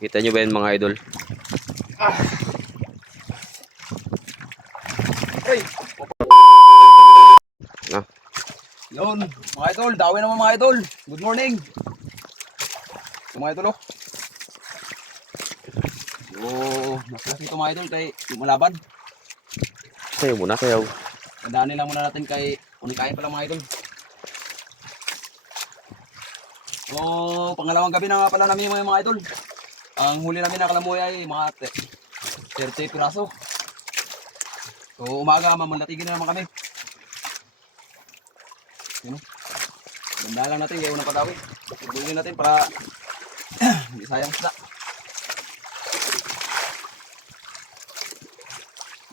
Kita nyo ba yan mga idol? Hey! Ah. Yun, mga idol, dawin naman mga idol. Good morning. Yung mga idol, oh. So, nakas ito mga idol kay lumalaban. Sayo muna kayo. Tandaan lang muna natin kay unikain pala mga idol. So, pangalawang gabi na nga pala namin mga, mga idol. Ang huli namin na ay mga te- 30 piraso. So, umaga mamalatigin na naman kami. Yun. oh. Ganda lang natin, ayaw na patawi. Ibigin natin para hindi sayang isda.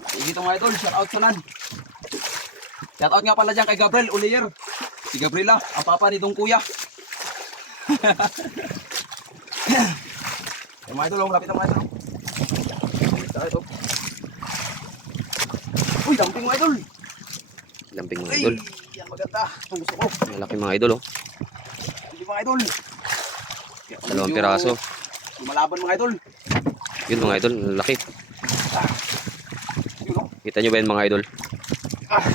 Sige ito mga idol, shout out sunan. Shout out nga pala dyan kay Gabriel Olier. Si Gabriela, ang papa ni Dong Kuya. Mga idol, malapit ang mga idol. Saka ito. Uy, damping mga idol. Lamping mga Ay, idol. yan maganda. Itong gusto ko. Malaki mga idol oh. Hindi mga idol. Dalawang Medyo piraso. Lumalaban mga idol. Yun mga idol, laki. Yun oh. Kita nyo ba yan mga idol? Ah.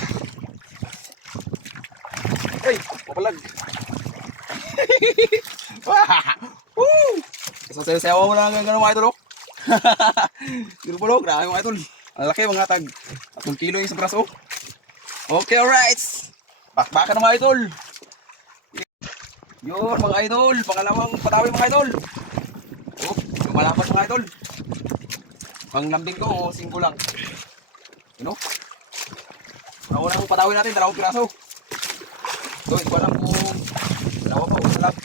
Ay, papalag. Woo! So, sayo-sayo mo lang ganun mga idol, oh. Gano po, oh. Grabe mga idol. Ang laki, mga tag. 3 kilo yung isang braso. Okay, alright. Bakbakan na mga idol. Yun, mga idol. Pangalawang patawi mga idol. Oh, lumalapas mga idol. Ang lambing ko, oh, singko lang. You know? Ang unang patawin natin, dalawang piraso. So, ko alam kung dalawa pa o isa lang.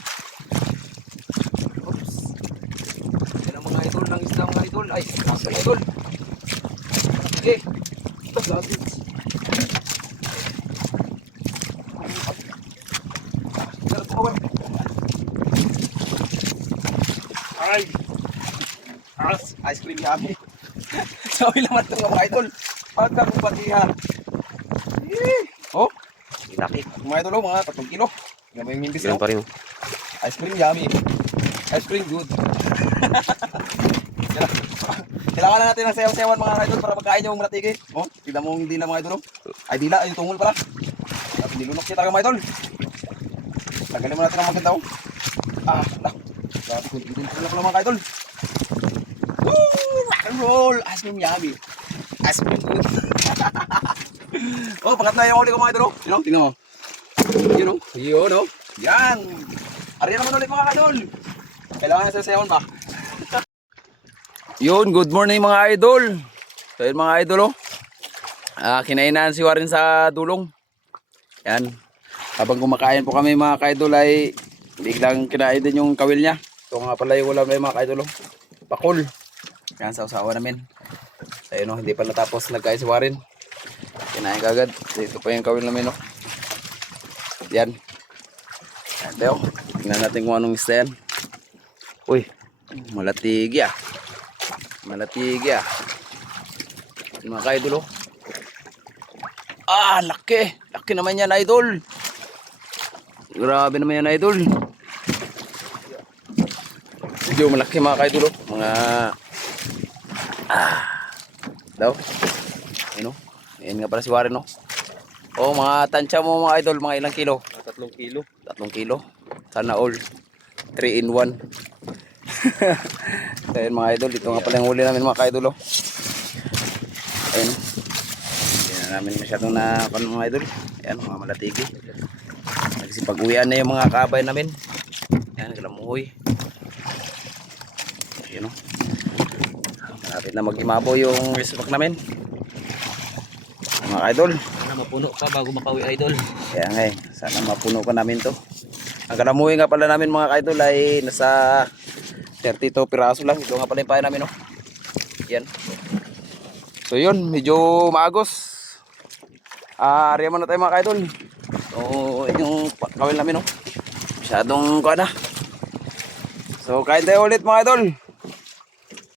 Oops. Yan ang mga idol ng isla mga idol. Ay, mga idol. Sige. Ito, power. Ay. As, ice cream yummy. so, ilang man itong mga idol. Pagkakupatihan. Eh. Oh, Laki. mga idol, oh, mga 3 kilo. Yan mo yung mimbis, Ganun oh. pa rin oh. Ice cream yummy. Ice cream good. Kailangan- Kailangan na natin ng sayaw-sayawan mga idol para magkain yung malatigi. Oh, tignan mo yung dila mga idol. oh. Ay dila, yung tungol pala. At nilunok siya talaga mga idol. Tagalin mo natin ang maganda oh. Ah, lah. Grabe kung idol pala pala mga idol. Woo! Rock and roll! Ice cream yummy. Ice cream good. oh, pangat na yung uli ko mga idol. oh. Yun oh, tingnan mo. Yun oh. Yun oh. Yan. Ariyan naman ulit mga idol. Kailangan na sayawan ba? Yun, good morning mga idol. So yun mga idol oh. Ah, kinainan si Warren sa dulong. Yan. Habang kumakain po kami mga kaidol ay biglang kinain din yung kawil niya. Ito nga pala yung ulam ng mga kaidol oh. Pakul. Yan sa usawa namin. So yun oh, hindi pa natapos nagkain si Warren. Kinain kagad. Ito pa yung kawil namin oh. Yan. Yan Teo. Tingnan natin kung anong isda yan. Uy, malatigi ah. Malatigi ah. Mga ka-idol oh. Ah, laki. Laki naman yan, idol. Grabe naman yan, idol. Medyo malaki mga ka-idol oh. Mga... Ah. Daw. Ayun oh. Ayan nga pala si Warren oh. Oh, mga tansya mo mga idol, mga ilang kilo? Tatlong kilo. Tatlong kilo. Sana all. 3 in 1. so, yun mga idol. Ito nga pala yung huli namin mga ka-idol. Oh. Ayun. Hindi na namin masyadong na ano, mga idol. Ayan, mga malatigi. Nagsipag-uwian na yung mga kabay namin. Ayan, kalamuhoy. Ayun o. Malapit na mag-imabo yung respack namin. Mga idol. Sana mapuno ka bago makawi idol. Kaya nga eh, sana mapuno pa namin to. Ang kalamuhi nga pala namin mga kaidol ay nasa 32 piraso lang. Ito nga pala yung pahay namin oh. Yan. So yun, medyo maagos. Ah, ariya mo na tayo mga kaidol. So, yung kawil namin oh. Masyadong kuha na. So, kain tayo ulit mga idol.